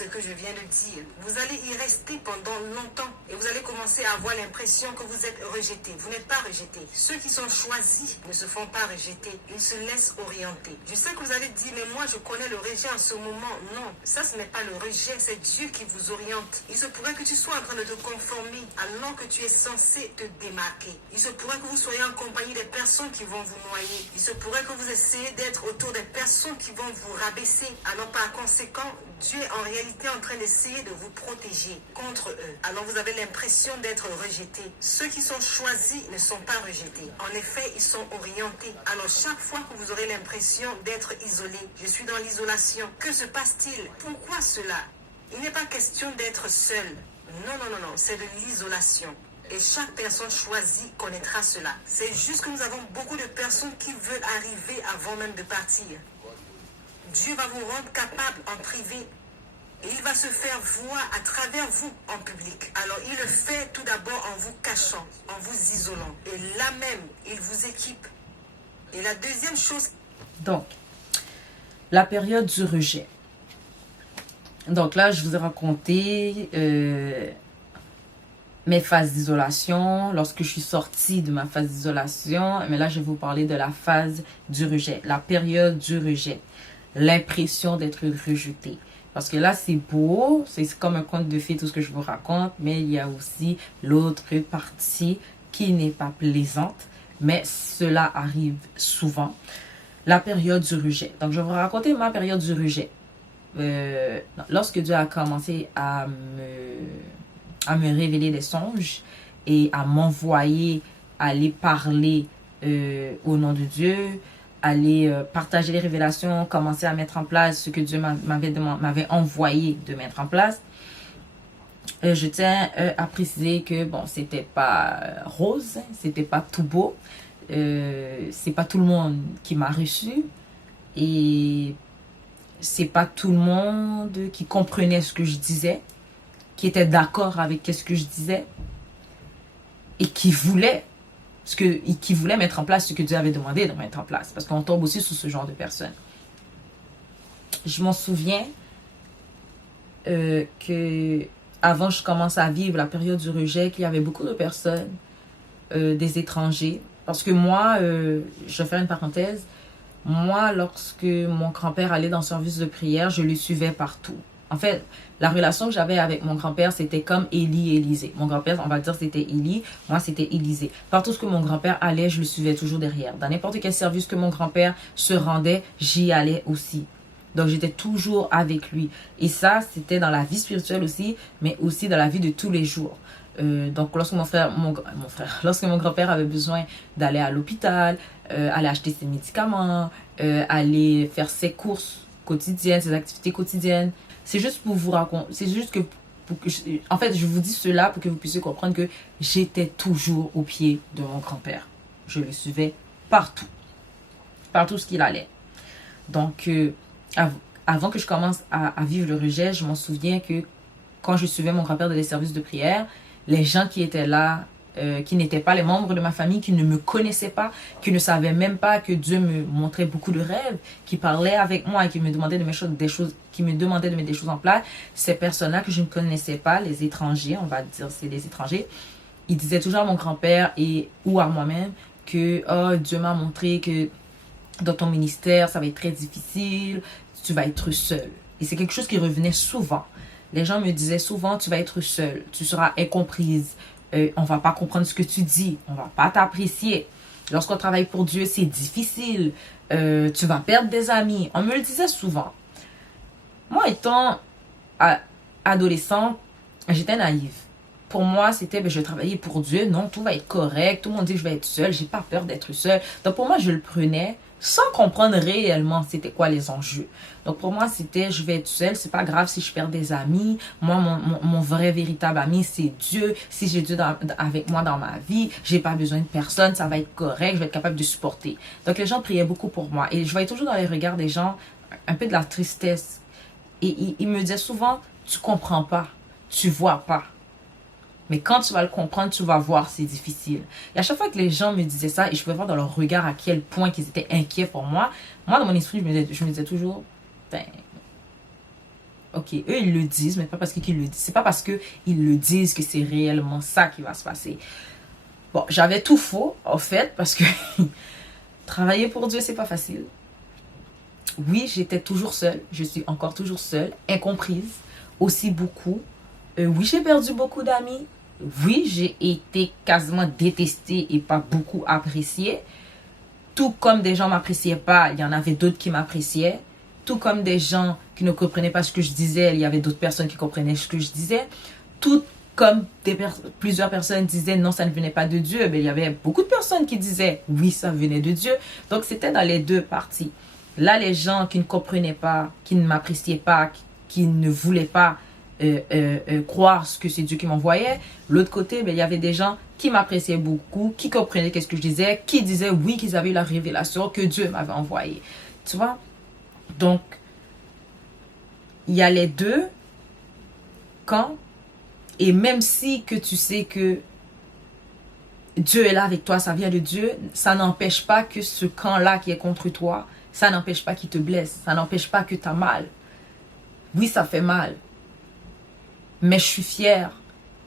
ce que je viens de dire, vous allez y rester pendant longtemps et vous allez commencer à avoir l'impression que vous êtes rejeté. Vous n'êtes pas rejeté. Ceux qui sont choisis ne se font pas rejeter. Ils se laissent orienter. Je sais que vous allez dire, mais moi je connais le rejet en ce moment. Non, ça ce n'est pas le rejet, c'est Dieu qui vous oriente. Il se pourrait que tu sois en train de te conformer alors que tu es censé te démarquer. Il se pourrait que vous soyez en compagnie des personnes qui vont vous noyer. Il se pourrait que vous essayez d'être autour des personnes qui vont vous rabaisser. Alors par conséquent, Dieu est en réalité en train d'essayer de vous protéger contre eux. Alors vous avez l'impression d'être rejeté. Ceux qui sont choisis ne sont pas rejetés. En effet, ils sont orientés. Alors chaque fois que vous aurez l'impression d'être isolé, je suis dans l'isolation. Que se passe-t-il? Pourquoi cela? Il n'est pas question d'être seul. Non, non, non, non, c'est de l'isolation. Et chaque personne choisie connaîtra cela. C'est juste que nous avons beaucoup de personnes qui veulent arriver avant même de partir. Dieu va vous rendre capable en privé. Et il va se faire voir à travers vous en public. Alors il le fait tout d'abord en vous cachant, en vous isolant. Et là même, il vous équipe. Et la deuxième chose... Donc, la période du rejet. Donc là, je vous ai raconté mes phases d'isolation, lorsque je suis sortie de ma phase d'isolation. Mais là, je vais vous parler de la phase du rejet, la période du rejet. L'impression d'être rejeté. Parce que là, c'est beau, c'est comme un conte de fées, tout ce que je vous raconte, mais il y a aussi l'autre partie qui n'est pas plaisante, mais cela arrive souvent. La période du rejet. Donc, je vais vous raconter ma période du rejet. Lorsque Dieu a commencé à me révéler des songes et à m'envoyer aller parler au nom de Dieu, aller partager les révélations, commencer à mettre en place ce que Dieu m'avait envoyé de mettre en place. Je tiens à préciser que bon, c'était pas rose, c'était pas tout beau, c'est pas tout le monde qui m'a reçu et c'est pas tout le monde qui comprenait ce que je disais, qui était d'accord avec ce que je disais et qui voulait mettre en place ce que Dieu avait demandé de mettre en place. Parce qu'on tombe aussi sur ce genre de personnes. Je m'en souviens que avant que je commence à vivre la période du rejet, qu'il y avait beaucoup de personnes, des étrangers. Parce que moi, je vais faire une parenthèse, moi, lorsque mon grand-père allait dans le service de prière, je le suivais partout. En fait, la relation que j'avais avec mon grand-père, c'était comme Élie et Élisée. Mon grand-père, on va dire, c'était Élie. Moi, c'était Élisée. Partout où mon grand-père allait, je le suivais toujours derrière. Dans n'importe quel service que mon grand-père se rendait, j'y allais aussi. Donc, j'étais toujours avec lui. Et ça, c'était dans la vie spirituelle aussi, mais aussi dans la vie de tous les jours. Donc, lorsque lorsque mon grand-père avait besoin d'aller à l'hôpital, aller acheter ses médicaments, aller faire ses courses quotidiennes, ses activités quotidiennes, c'est juste pour vous raconter, c'est juste que, en fait, je vous dis cela pour que vous puissiez comprendre que j'étais toujours au pied de mon grand-père. Je le suivais partout ce qu'il allait. Donc, avant que je commence à vivre le rejet, je m'en souviens que quand je suivais mon grand-père dans les services de prière, les gens qui étaient là, qui n'étaient pas les membres de ma famille, qui ne me connaissaient pas, qui ne savaient même pas que Dieu me montrait beaucoup de rêves, qui parlaient avec moi et qui me demandaient de mettre des choses en place, ces personnes-là que je ne connaissais pas, les étrangers, on va dire c'est des étrangers, ils disaient toujours à mon grand-père ou à moi-même que oh, Dieu m'a montré que dans ton ministère, ça va être très difficile, tu vas être seul. Et c'est quelque chose qui revenait souvent. Les gens me disaient souvent, tu vas être seule, tu seras incomprise, on va pas comprendre ce que tu dis, on va pas t'apprécier. Lorsqu'on travaille pour Dieu, c'est difficile, tu vas perdre des amis. On me le disait souvent. Moi, étant adolescente, j'étais naïve. Pour moi, c'était, je vais travailler pour Dieu, non, tout va être correct, tout le monde dit que je vais être seule, j'ai pas peur d'être seule. Donc pour moi, je le prenais sans comprendre réellement c'était quoi les enjeux. Donc pour moi, c'était, je vais être seule, c'est pas grave si je perds des amis. Moi, mon vrai, véritable ami, c'est Dieu. Si j'ai Dieu avec moi dans ma vie, j'ai pas besoin de personne, ça va être correct, je vais être capable de supporter. Donc les gens priaient beaucoup pour moi. Et je voyais toujours dans les regards des gens un peu de la tristesse. Et ils me disaient souvent, tu comprends pas, tu vois pas. Mais quand tu vas le comprendre, tu vas voir, c'est difficile. Et à chaque fois que les gens me disaient ça, et je pouvais voir dans leur regard à quel point ils étaient inquiets pour moi, moi, dans mon esprit, je me disais toujours, ben, Ok, eux, ils le disent, mais pas parce qu'ils le disent. C'est pas parce qu'ils le disent que c'est réellement ça qui va se passer. Bon, j'avais tout faux, en fait, parce que travailler pour Dieu, c'est pas facile. Oui, j'étais toujours seule. Je suis encore toujours seule, incomprise, aussi beaucoup. Oui, j'ai perdu beaucoup d'amis. Oui, j'ai été quasiment détestée et pas beaucoup appréciée. Tout comme des gens ne m'appréciaient pas, il y en avait d'autres qui m'appréciaient. Tout comme des gens qui ne comprenaient pas ce que je disais, il y avait d'autres personnes qui comprenaient ce que je disais. Tout comme plusieurs personnes disaient non, ça ne venait pas de Dieu, mais il y avait beaucoup de personnes qui disaient oui, ça venait de Dieu. Donc c'était dans les deux parties. Là, les gens qui ne comprenaient pas, qui ne m'appréciaient pas, qui ne voulaient pas croire ce que c'est Dieu qui m'envoyait. L'autre côté, il y avait des gens qui m'appréciaient beaucoup, qui comprenaient ce que je disais, qui disaient oui, qu'ils avaient eu la révélation que Dieu m'avait envoyée. Tu vois? Donc, il y a les deux camps. Et même si que tu sais que Dieu est là avec toi, ça vient de Dieu, ça n'empêche pas que ce camp-là qui est contre toi, ça n'empêche pas qu'il te blesse, ça n'empêche pas que tu as mal. Oui, ça fait mal. Mais je suis fière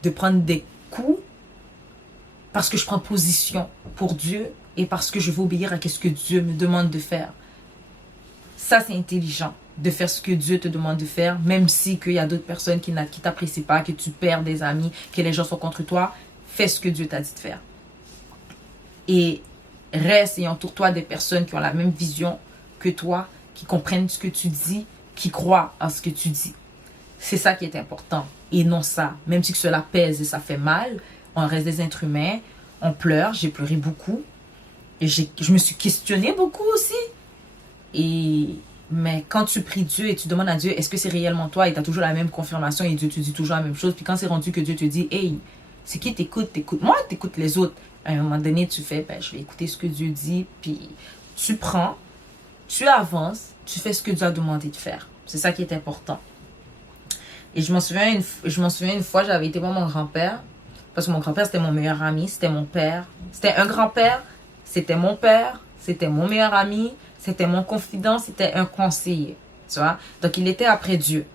de prendre des coups parce que je prends position pour Dieu et parce que je veux obéir à ce que Dieu me demande de faire. Ça, c'est intelligent de faire ce que Dieu te demande de faire, même si qu'il y a d'autres personnes qui ne t'apprécient pas, que tu perds des amis, que les gens sont contre toi. Fais ce que Dieu t'a dit de faire. Et reste et entoure-toi des personnes qui ont la même vision que toi, qui comprennent ce que tu dis, qui croient à ce que tu dis. C'est ça qui est important. Et non ça. Même si cela pèse et ça fait mal, on reste des êtres humains, on pleure, j'ai pleuré beaucoup. Et je me suis questionnée beaucoup aussi. Mais quand tu pries Dieu et tu demandes à Dieu, est-ce que c'est réellement toi? Et tu as toujours la même confirmation et Dieu te dit toujours la même chose. Puis quand c'est rendu que Dieu te dit, hey, c'est qui t'écoute? T'écoutes moi, t'écoutes les autres. À un moment donné, tu fais, je vais écouter ce que Dieu dit. Puis tu prends, tu avances, tu fais ce que Dieu a demandé de faire. C'est ça qui est important. Et je m'en souviens une fois, j'avais été voir mon grand-père. Parce que mon grand-père, c'était mon meilleur ami, c'était mon père. C'était un grand-père, c'était mon père, c'était mon meilleur ami, c'était mon confident, c'était un conseiller. Tu vois? Donc, il était après Dieu.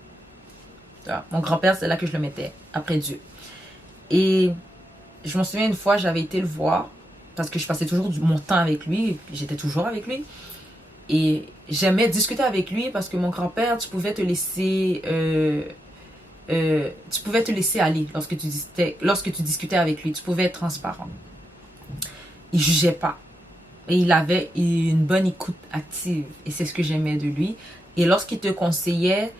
Tu vois? Mon grand-père, c'est là que je le mettais, après Dieu. Et je m'en souviens une fois, j'avais été le voir, parce que je passais toujours mon temps avec lui, et j'étais toujours avec lui. Et j'aimais discuter avec lui, parce que mon grand-père, tu pouvais te laisser aller lorsque tu discutais avec lui. Tu pouvais être transparent. Il jugeait pas. Et il avait une bonne écoute active. Et c'est ce que j'aimais de lui. Et lorsqu'il te conseillait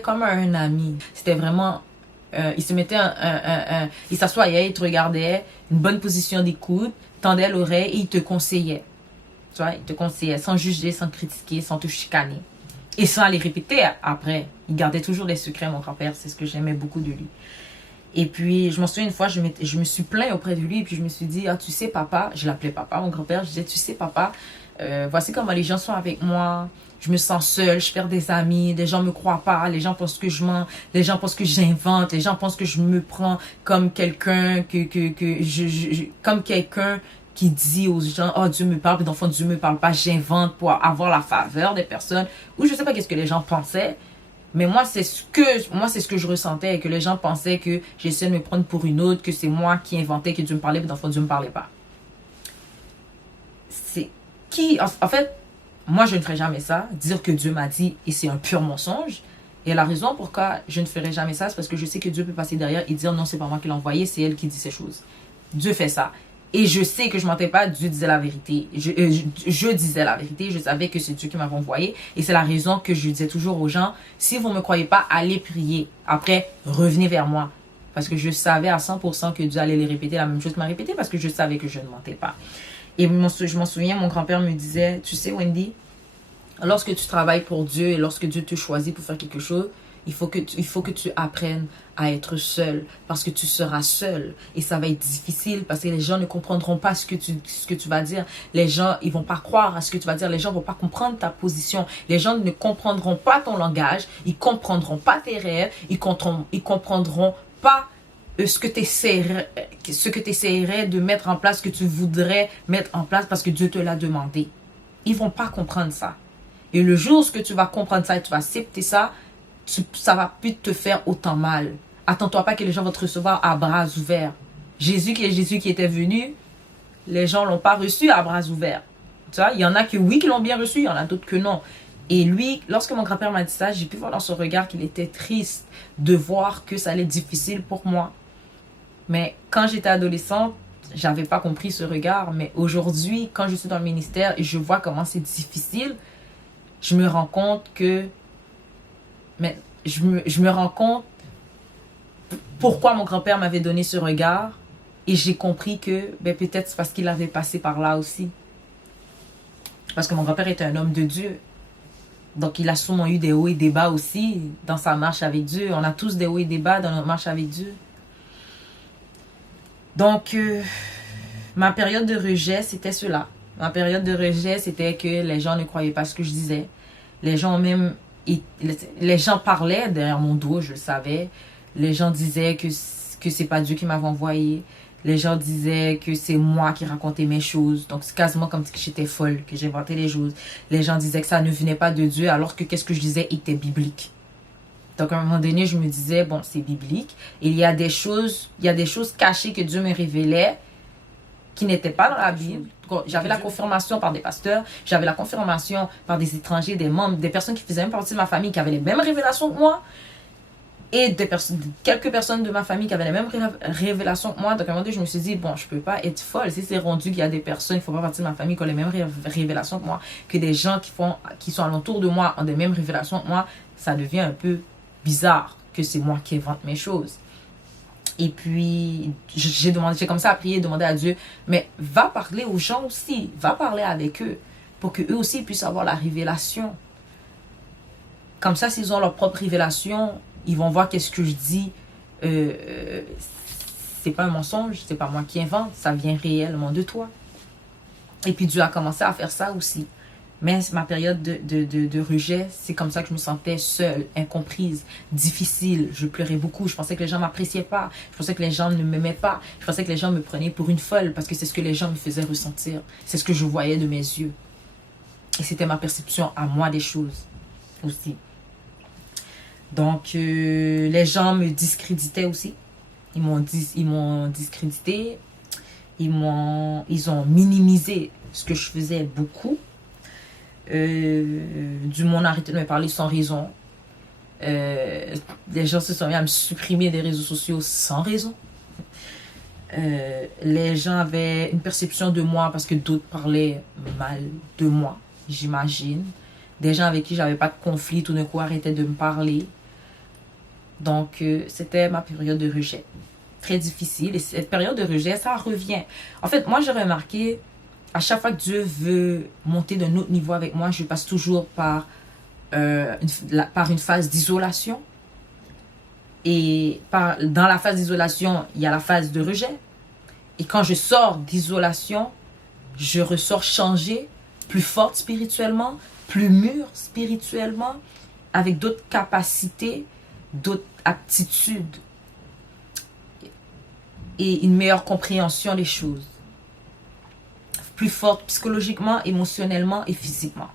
comme un ami. C'était vraiment... il se mettait il s'assoyait, il te regardait, une bonne position d'écoute, tendait l'oreille et il te conseillait. Tu vois, il te conseillait sans juger, sans critiquer, sans te chicaner. Et sans les répéter après. Il gardait toujours les secrets, mon grand-père. C'est ce que j'aimais beaucoup de lui. Et puis, je m'en souviens une fois, je me suis plaint auprès de lui. Et puis, je me suis dit, tu sais, papa, je l'appelais papa, mon grand-père. Je disais, tu sais, papa, voici comment les gens sont avec moi. Je me sens seule, je perds des amis. Les gens ne me croient pas. Les gens pensent que je mens. Les gens pensent que j'invente. Les gens pensent que je me prends comme quelqu'un comme quelqu'un qui dit aux gens, oh Dieu me parle, puis d'enfant Dieu me parle pas, j'invente pour avoir la faveur des personnes, ou je sais pas qu'est-ce que les gens pensaient, mais moi c'est ce que je ressentais, et que les gens pensaient que j'essayais de me prendre pour une autre, que c'est moi qui inventais que Dieu me parlait, puis d'enfant Dieu me parlait pas. C'est qui, en fait, moi je ne ferai jamais ça, dire que Dieu m'a dit, et c'est un pur mensonge. Et la raison pourquoi je ne ferai jamais ça, c'est parce que je sais que Dieu peut passer derrière et dire non, c'est pas moi qui l'ai envoyé, c'est elle qui dit ces choses. Dieu fait ça. Et je sais que je mentais pas, Dieu disait la vérité. Je disais la vérité, je savais que c'est Dieu qui m'avait envoyé. Et c'est la raison que je disais toujours aux gens, si vous ne me croyez pas, allez prier. Après, revenez vers moi. Parce que je savais à 100% que Dieu allait les répéter la même chose que m'a répété, parce que je savais que je ne mentais pas. Et je m'en souviens, mon grand-père me disait, tu sais Wendy, lorsque tu travailles pour Dieu et lorsque Dieu te choisit pour faire quelque chose, il faut que tu apprennes à être seul, parce que tu seras seul et ça va être difficile, parce que les gens ne comprendront pas ce que tu vas dire. Les gens, ils vont pas croire à ce que tu vas dire. Les gens vont pas comprendre ta position. Les gens ne comprendront pas ton langage. Ils comprendront pas tes rêves. Ils comprendront pas ce que tu essaierais de mettre en place, que tu voudrais mettre en place parce que Dieu te l'a demandé. Ils vont pas comprendre ça. Et le jour où tu vas comprendre ça et tu vas accepter ça, ça va plus te faire autant mal. Attends-toi pas que les gens vont te recevoir à bras ouverts. Jésus qui était venu, les gens l'ont pas reçu à bras ouverts. Tu vois, il y en a que oui, qui l'ont bien reçu, il y en a d'autres que non. Et lui, lorsque mon grand-père m'a dit ça, j'ai pu voir dans son regard qu'il était triste de voir que ça allait être difficile pour moi. Mais quand j'étais adolescente, j'avais pas compris ce regard. Mais aujourd'hui, quand je suis dans le ministère et je vois comment c'est difficile, je me rends compte que... Mais je me rends compte pourquoi mon grand-père m'avait donné ce regard. Et j'ai compris que peut-être c'est parce qu'il avait passé par là aussi. Parce que mon grand-père était un homme de Dieu. Donc il a sûrement eu des hauts et des bas aussi dans sa marche avec Dieu. On a tous des hauts et des bas dans notre marche avec Dieu. Donc ma période de rejet, c'était cela. Ma période de rejet, c'était que les gens ne croyaient pas ce que je disais. Les gens parlaient derrière mon dos, je le savais. Les gens disaient que c'est pas Dieu qui m'avait envoyé. Les gens disaient que c'est moi qui racontais mes choses. Donc, c'est quasiment comme si j'étais folle, que j'inventais les choses. Les gens disaient que ça ne venait pas de Dieu, alors que qu'est-ce que je disais était biblique. Donc, à un moment donné, je me disais, bon, c'est biblique. Et il y a des choses cachées que Dieu me révélait qui n'étaient pas dans la Bible. J'avais la confirmation par des pasteurs, j'avais la confirmation par des étrangers, des membres, des personnes qui faisaient même partie de ma famille, qui avaient les mêmes révélations que moi. Et quelques personnes de ma famille qui avaient les mêmes révélations que moi. Donc, à un moment donné, je me suis dit, bon, je peux pas être folle. Si c'est rendu qu'il y a des personnes qui font pas partie de ma famille qui ont les mêmes révélations que moi, que des gens qui sont alentour de moi ont les mêmes révélations que moi, ça devient un peu bizarre que c'est moi qui invente mes choses. Et puis, j'ai commencé à prier, demander à Dieu, mais va parler aux gens aussi. Va parler avec eux pour qu'eux aussi puissent avoir la révélation. Comme ça, s'ils ont leur propre révélation, ils vont voir qu'est-ce que je dis. C'est pas un mensonge, c'est pas moi qui invente, ça vient réellement de toi. Et puis Dieu a commencé à faire ça aussi. Mais ma période de rejet, c'est comme ça que je me sentais seule, incomprise, difficile. Je pleurais beaucoup, je pensais que les gens m'appréciaient pas. Je pensais que les gens ne m'aimaient pas. Je pensais que les gens me prenaient pour une folle parce que c'est ce que les gens me faisaient ressentir. C'est ce que je voyais de mes yeux. Et c'était ma perception à moi des choses aussi. Donc, les gens me discréditaient aussi. Ils m'ont discrédité. Ils ont minimisé ce que je faisais beaucoup. Du monde a arrêté de me parler sans raison. Les gens se sont mis à me supprimer des réseaux sociaux sans raison. Les gens avaient une perception de moi parce que d'autres parlaient mal de moi, j'imagine. Des gens avec qui j'avais pas de conflit, tout d'un coup arrêtaient de me parler. Donc, c'était ma période de rejet. Très difficile. Et cette période de rejet, ça revient. En fait, moi, j'ai remarqué, à chaque fois que Dieu veut monter d'un autre niveau avec moi, je passe toujours par une phase d'isolation. Et dans la phase d'isolation, il y a la phase de rejet. Et quand je sors d'isolation, je ressors changée, plus forte spirituellement, plus mûre spirituellement, avec d'autres capacités, d'autres aptitudes et une meilleure compréhension des choses. Plus forte psychologiquement, émotionnellement et physiquement.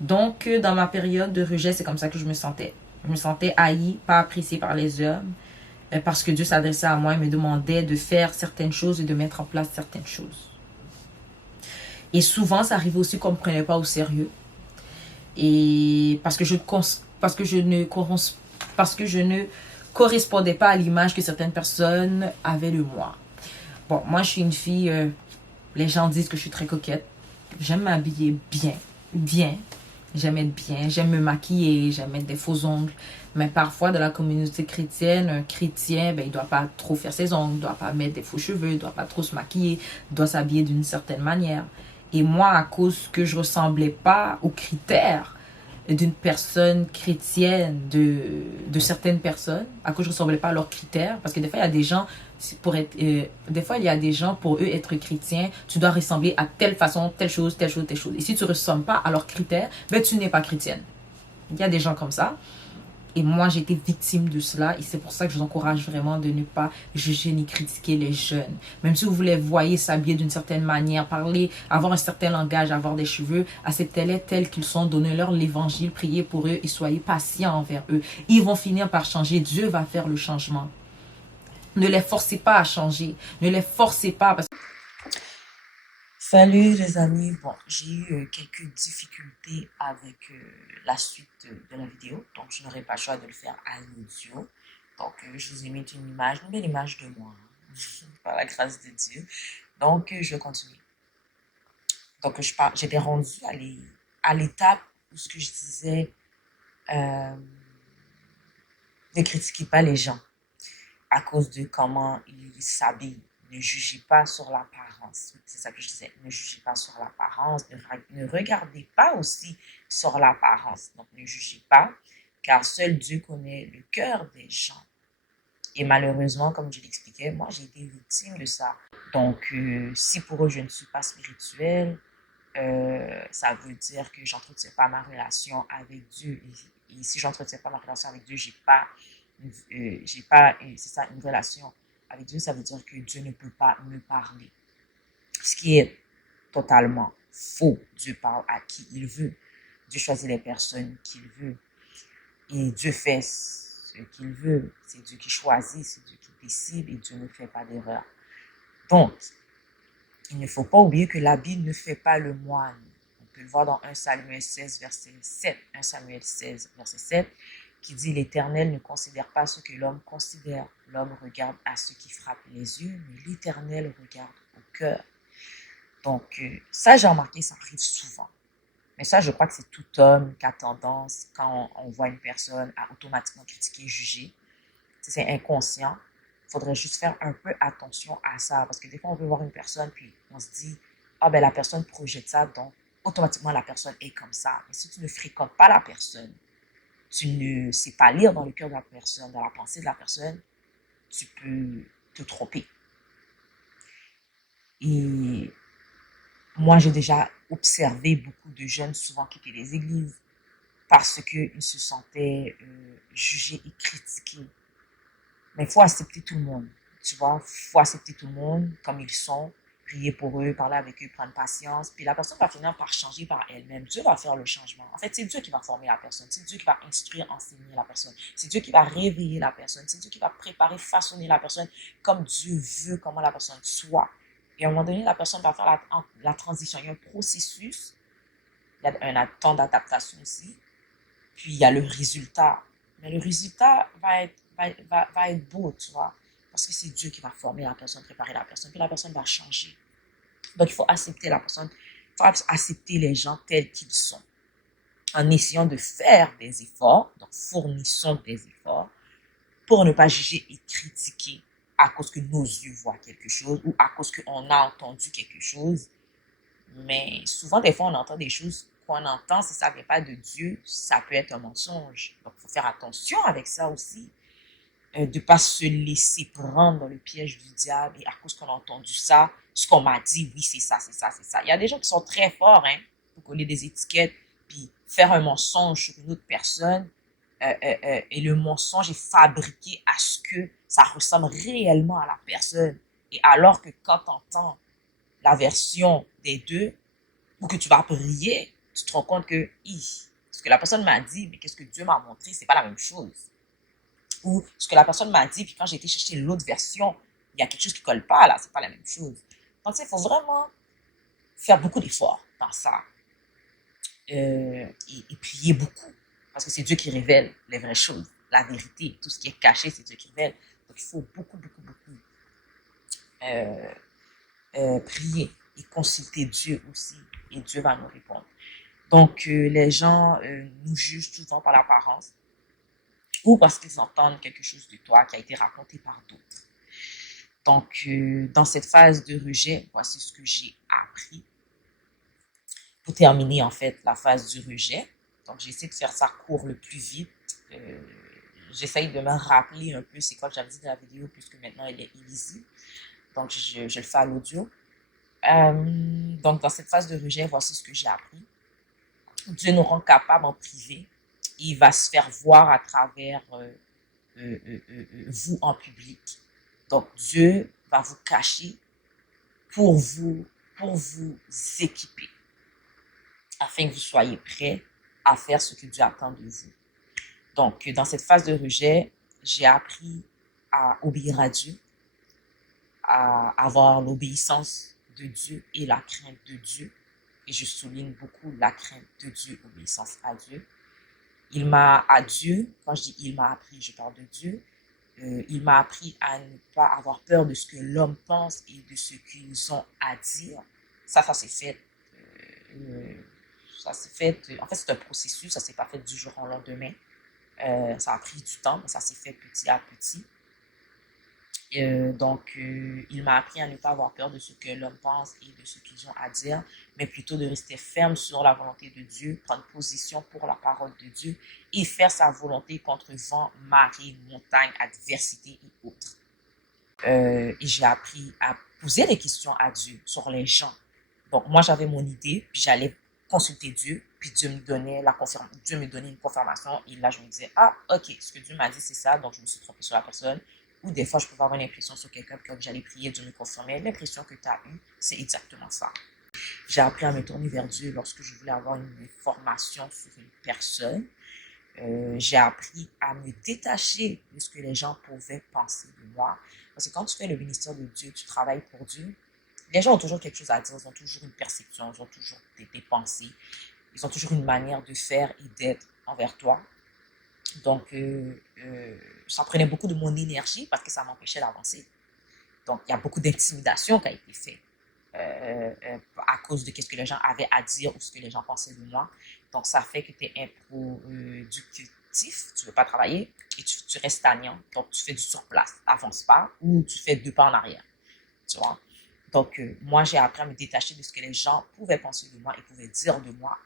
Donc, dans ma période de rejet, c'est comme ça que je me sentais. Je me sentais haïe, pas appréciée par les hommes, parce que Dieu s'adressait à moi et me demandait de faire certaines choses et de mettre en place certaines choses. Et souvent, ça arrivait aussi qu'on ne me prenait pas au sérieux. Et parce que je ne correspondais pas à l'image que certaines personnes avaient de moi. Bon, moi, je suis une fille, les gens disent que je suis très coquette. J'aime m'habiller bien. J'aime être bien, j'aime me maquiller, j'aime mettre des faux ongles. Mais parfois, dans la communauté chrétienne, un chrétien, il ne doit pas trop faire ses ongles, il ne doit pas mettre des faux cheveux, il ne doit pas trop se maquiller, il doit s'habiller d'une certaine manière. Et moi, à cause que je ne ressemblais pas aux critères d'une personne chrétienne, de certaines personnes, à cause que je ne ressemblais pas à leurs critères, parce que des fois, il y a des gens, pour eux, être chrétien, tu dois ressembler à telle façon, telle chose. Et si tu ne ressembles pas à leurs critères, tu n'es pas chrétienne. Il y a des gens comme ça. Et moi, j'ai été victime de cela. Et c'est pour ça que je vous encourage vraiment de ne pas juger ni critiquer les jeunes. Même si vous les voyez s'habiller d'une certaine manière, parler, avoir un certain langage, avoir des cheveux, acceptez-les tels qu'ils sont, donnez-leur l'évangile, priez pour eux et soyez patients envers eux. Ils vont finir par changer. Dieu va faire le changement. Ne les forcez pas à changer. Ne les forcez pas parce que... Salut les amis, bon, j'ai eu quelques difficultés avec la suite de la vidéo, donc je n'aurai pas le choix de le faire à l'audio. Donc je vous ai mis une belle image de moi, hein, par la grâce de Dieu. Donc je vais continuer. Donc j'étais rendue à l'étape où ce que je disais, ne critiquez pas les gens à cause de comment ils s'habillent. Ne jugez pas sur l'apparence. C'est ça que je disais. Ne jugez pas sur l'apparence. Ne regardez pas aussi sur l'apparence. Donc, ne jugez pas, car seul Dieu connaît le cœur des gens. Et malheureusement, comme je l'expliquais, moi, j'ai été victime de ça. Donc, si pour eux, je ne suis pas spirituelle, ça veut dire que j'entretiens pas ma relation avec Dieu. Et si j'entretiens pas ma relation avec Dieu, c'est ça, une relation avec Dieu, ça veut dire que Dieu ne peut pas me parler. Ce qui est totalement faux. Dieu parle à qui il veut. Dieu choisit les personnes qu'il veut. Et Dieu fait ce qu'il veut. C'est Dieu qui choisit, c'est Dieu qui décide et Dieu ne fait pas d'erreur. Donc, il ne faut pas oublier que l'habit ne fait pas le moine. On peut le voir dans 1 Samuel 16, verset 7. 1 Samuel 16, verset 7, qui dit « L'Éternel ne considère pas ce que l'homme considère. L'homme regarde à ce qui frappe les yeux, mais l'Éternel regarde au cœur. » Donc, ça, j'ai remarqué, ça arrive souvent. Mais ça, je crois que c'est tout homme qui a tendance, quand on voit une personne, à automatiquement critiquer, juger. C'est inconscient. Il faudrait juste faire un peu attention à ça. Parce que des fois, on veut voir une personne, puis on se dit, ah ben la personne projette ça, donc automatiquement la personne est comme ça. Mais si tu ne fréquentes pas la personne, tu ne sais pas lire dans le cœur de la personne, dans la pensée de la personne, tu peux te tromper. Et moi, j'ai déjà observé beaucoup de jeunes souvent quitter les églises parce qu'ils se sentaient jugés et critiqués. Mais il faut accepter tout le monde, tu vois. Il faut accepter tout le monde comme ils sont, prier pour eux, parler avec eux, prendre patience. Puis la personne va finir par changer par elle-même. Dieu va faire le changement. En fait, c'est Dieu qui va former la personne. C'est Dieu qui va instruire, enseigner la personne. C'est Dieu qui va réveiller la personne. C'est Dieu qui va préparer, façonner la personne comme Dieu veut, comment la personne soit. Et à un moment donné, la personne va faire la transition. Il y a un processus. Il y a un temps d'adaptation aussi. Puis il y a le résultat. Mais le résultat va être beau, tu vois. Parce que c'est Dieu qui va former la personne, préparer la personne. Puis la personne va changer. Donc il faut accepter la personne. Il faut accepter les gens tels qu'ils sont. En essayant de faire des efforts. Donc fournissons des efforts. Pour ne pas juger et critiquer à cause que nos yeux voient quelque chose ou à cause qu'on a entendu quelque chose. Mais souvent, des fois, on entend des choses qu'on entend, si ça ne vient pas de Dieu, ça peut être un mensonge. Donc, il faut faire attention avec ça aussi. De ne pas se laisser prendre dans le piège du diable et à cause qu'on a entendu ça, ce qu'on m'a dit, oui, c'est ça, c'est ça, c'est ça. Il y a des gens qui sont très forts pour coller des étiquettes puis faire un mensonge sur une autre personne. Et le mensonge est fabriqué à ce que ça ressemble réellement à la personne. Et alors que quand tu entends la version des deux, ou que tu vas prier, tu te rends compte que ce que la personne m'a dit, mais qu'est-ce que Dieu m'a montré, c'est pas la même chose. Ou ce que la personne m'a dit, puis quand j'ai été chercher l'autre version, il y a quelque chose qui colle pas là, c'est pas la même chose. Donc, il faut vraiment faire beaucoup d'efforts dans ça. Et prier beaucoup. Parce que c'est Dieu qui révèle les vraies choses, la vérité, tout ce qui est caché, c'est Dieu qui révèle. Donc, il faut beaucoup prier et consulter Dieu aussi. Et Dieu va nous répondre. Donc, les gens nous jugent souvent par l'apparence ou parce qu'ils entendent quelque chose de toi qui a été raconté par d'autres. Donc, dans cette phase de rejet, voici ce que j'ai appris. Pour terminer, en fait, la phase du rejet. Donc, j'essaie de faire ça court le plus vite. J'essaye de me rappeler un peu c'est quoi que j'avais dit dans la vidéo puisque maintenant elle est illisible. Donc, je le fais à l'audio. Donc, dans cette phase de rejet, voici ce que j'ai appris. Dieu nous rend capables en privé il va se faire voir à travers vous en public. Donc, Dieu va vous cacher pour vous équiper, afin que vous soyez prêts à faire ce que Dieu attend de vous. Donc, dans cette phase de rejet, j'ai appris à obéir à Dieu, à avoir l'obéissance de Dieu et la crainte de Dieu. Et je souligne beaucoup la crainte de Dieu, l'obéissance à Dieu. Quand je dis il m'a appris, je parle de Dieu. Il m'a appris à ne pas avoir peur de ce que l'homme pense et de ce qu'ils ont à dire. Ça s'est fait. En fait, c'est un processus, ça s'est pas fait du jour au lendemain. Ça a pris du temps, mais ça s'est fait petit à petit. Donc, il m'a appris à ne pas avoir peur de ce que l'homme pense et de ce qu'ils ont à dire, mais plutôt de rester ferme sur la volonté de Dieu, prendre position pour la parole de Dieu et faire sa volonté contre vent, marée, montagne, adversité et autres. Et j'ai appris à poser des questions à Dieu sur les gens. Donc, moi, j'avais mon idée, puis j'allais consulter Dieu, puis Dieu me donnait une confirmation, et là, je me disais, ah, ok, ce que Dieu m'a dit, c'est ça, donc je me suis trompée sur la personne. Ou des fois, je pouvais avoir l'impression sur quelqu'un, puis quand j'allais prier, Dieu me confirmait, l'impression que tu as eue, c'est exactement ça. J'ai appris à me tourner vers Dieu lorsque je voulais avoir une information sur une personne. J'ai appris à me détacher de ce que les gens pouvaient penser de moi. Parce que quand tu fais le ministère de Dieu, tu travailles pour Dieu, les gens ont toujours quelque chose à dire, ils ont toujours une perception, ils ont toujours des pensées, ils ont toujours une manière de faire et d'être envers toi. Donc, ça prenait beaucoup de mon énergie parce que ça m'empêchait d'avancer. Donc, il y a beaucoup d'intimidation qui a été faite à cause de ce que les gens avaient à dire ou ce que les gens pensaient de moi. Donc, ça fait que tu es improductif, tu ne veux pas travailler et tu restes stagnant. Donc, tu fais du surplace, tu n'avances pas ou tu fais 2 pas en arrière. Tu vois? Donc, moi, j'ai appris à me détacher de ce que les gens pouvaient penser de moi et pouvaient dire de moi.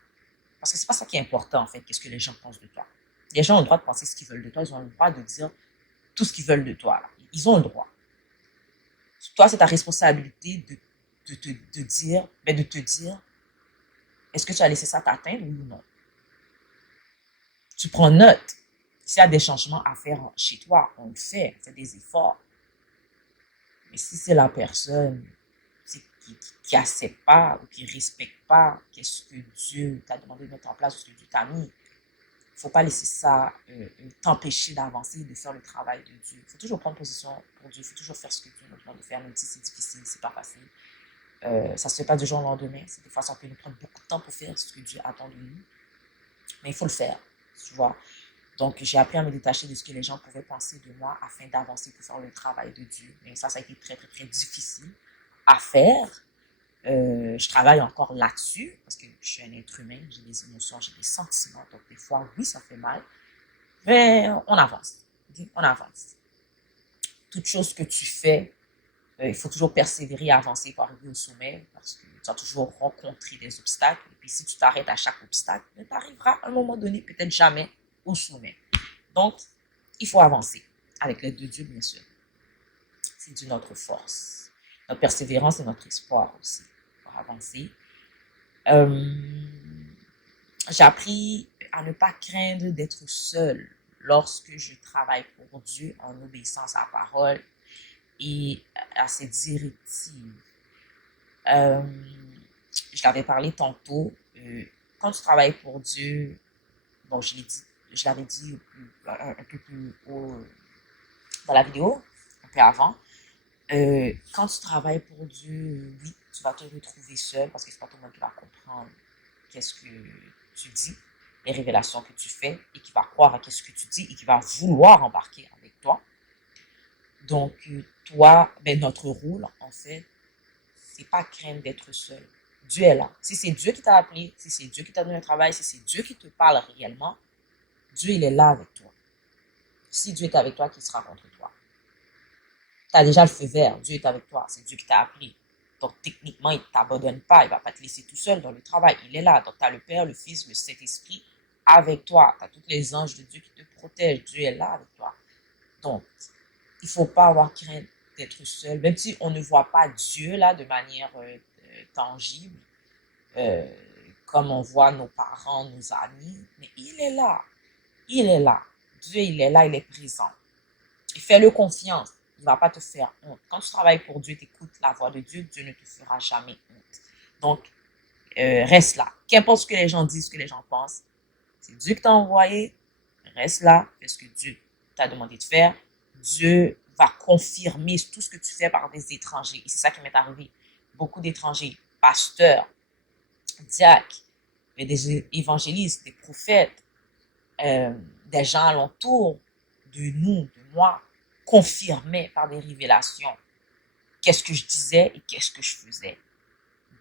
Parce que c'est pas ça qui est important, en fait, qu'est-ce que les gens pensent de toi. Les gens ont le droit de penser ce qu'ils veulent de toi. Ils ont le droit de dire tout ce qu'ils veulent de toi. Là. Ils ont le droit. Toi, c'est ta responsabilité de te dire, est-ce que tu as laissé ça t'atteindre ou non? Tu prends note. S'il y a des changements à faire chez toi, on le fait. On fait des efforts. Mais si c'est la personne qui n'accepte pas ou qui ne respecte pas qu'est-ce que Dieu t'a demandé de mettre en place ou ce que Dieu t'a mis, il ne faut pas laisser ça t'empêcher d'avancer, de faire le travail de Dieu. Il faut toujours prendre position pour Dieu. Il faut toujours faire ce que Dieu nous demande de faire, même si c'est difficile, c'est pas facile. Ça ne se fait pas du jour au lendemain. Des fois, ça peut nous prendre beaucoup de temps pour faire ce que Dieu attend de nous. Mais il faut le faire, tu vois. Donc, j'ai appris à me détacher de ce que les gens pouvaient penser de moi afin d'avancer pour faire le travail de Dieu. Mais ça a été très, très, très difficile à faire. Je travaille encore là-dessus parce que je suis un être humain, j'ai des émotions, j'ai des sentiments. Donc, des fois, oui, ça fait mal. Mais on avance. On avance. Toute chose que tu fais, il faut toujours persévérer et avancer pour arriver au sommet parce que tu vas toujours rencontrer des obstacles. Et puis, si tu t'arrêtes à chaque obstacle, tu arriveras à un moment donné, peut-être jamais, au sommet. Donc, il faut avancer avec l'aide de Dieu, bien sûr. C'est de notre force. Notre persévérance et notre espoir aussi pour avancer. J'ai appris à ne pas craindre d'être seul lorsque je travaille pour Dieu en obéissance à la parole et à ses directives. Je l'avais parlé tantôt. Quand tu travailles pour Dieu, bon, je l'avais dit un peu plus haut dans la vidéo, un peu avant. Quand tu travailles pour Dieu, oui, tu vas te retrouver seul parce que c'est pas tout le monde qui va comprendre qu'est-ce que tu dis, les révélations que tu fais et qui va croire à ce que tu dis et qui va vouloir embarquer avec toi. Donc, toi, notre rôle, en fait, c'est pas craindre d'être seul. Dieu est là. Si c'est Dieu qui t'a appelé, si c'est Dieu qui t'a donné un travail, si c'est Dieu qui te parle réellement, Dieu, il est là avec toi. Si Dieu est avec toi, qui sera contre toi? Tu as déjà le feu vert. Dieu est avec toi. C'est Dieu qui t'a appelé. Donc, techniquement, il ne t'abandonne pas. Il ne va pas te laisser tout seul dans le travail. Il est là. Donc, tu as le Père, le Fils, le Saint-Esprit avec toi. Tu as tous les anges de Dieu qui te protègent. Dieu est là avec toi. Donc, il ne faut pas avoir crainte d'être seul. Même si on ne voit pas Dieu là de manière tangible, comme on voit nos parents, nos amis. Mais il est là. il est là. Dieu, il est là, il est présent. Et fais-le confiance. Il ne va pas te faire honte. Quand tu travailles pour Dieu, tu écoutes la voix de Dieu, Dieu ne te fera jamais honte. Donc, reste là. Qu'importe ce que les gens disent, ce que les gens pensent, c'est Dieu qui t'a envoyé. Reste là, fais ce que Dieu t'a demandé de faire. Dieu va confirmer tout ce que tu fais par des étrangers. Et c'est ça qui m'est arrivé. Beaucoup d'étrangers, pasteurs, diacres, des évangélistes, des prophètes, des gens alentour de nous, de moi, confirmaient par des révélations qu'est-ce que je disais et qu'est-ce que je faisais.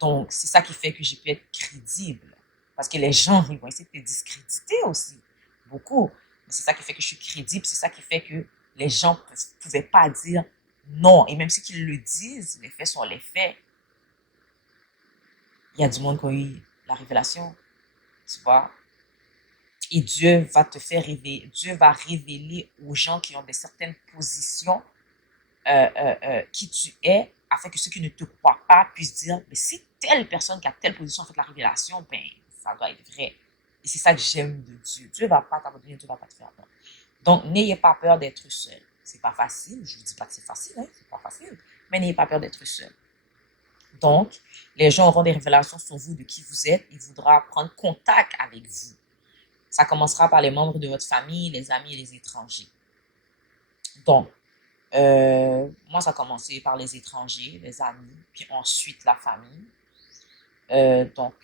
Donc, c'est ça qui fait que j'ai pu être crédible. Parce que les gens, ils vont essayer de te discréditer aussi. Beaucoup. Mais c'est ça qui fait que je suis crédible. C'est ça qui fait que les gens ne pouvaient pas dire non. Et même si ils le disent, les faits sont les faits. Il y a du monde qui a eu la révélation. Tu vois? Et Dieu va te faire révéler. Dieu va révéler aux gens qui ont de certaines positions qui tu es, afin que ceux qui ne te croient pas puissent dire, mais si telle personne qui a telle position a fait la révélation, ben, ça doit être vrai. Et c'est ça que j'aime de Dieu. Dieu ne va pas t'abandonner, Dieu ne va pas te faire peur. Donc, n'ayez pas peur d'être seul. C'est pas facile. Je ne vous dis pas que c'est facile, hein, c'est pas facile. Mais n'ayez pas peur d'être seul. Donc, les gens auront des révélations sur vous, de qui vous êtes. Ils voudront prendre contact avec vous. Ça commencera par les membres de votre famille, les amis et les étrangers. Donc, moi, ça a commencé par les étrangers, les amis, puis ensuite la famille. Donc,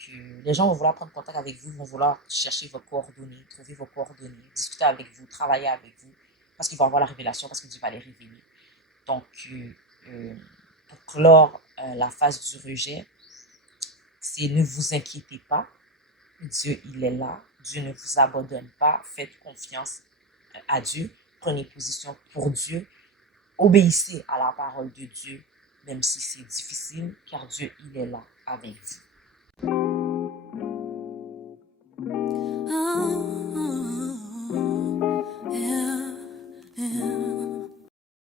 les gens vont vouloir prendre contact avec vous, vont vouloir chercher vos coordonnées, trouver vos coordonnées, discuter avec vous, travailler avec vous, parce qu'ils vont avoir la révélation, parce que Dieu va les révéler. Donc, pour clore la phase du rejet, c'est ne vous inquiétez pas. Dieu, il est là. Dieu ne vous abandonne pas. Faites confiance à Dieu. Prenez position pour Dieu. Obéissez à la parole de Dieu, même si c'est difficile, car Dieu, il est là avec vous.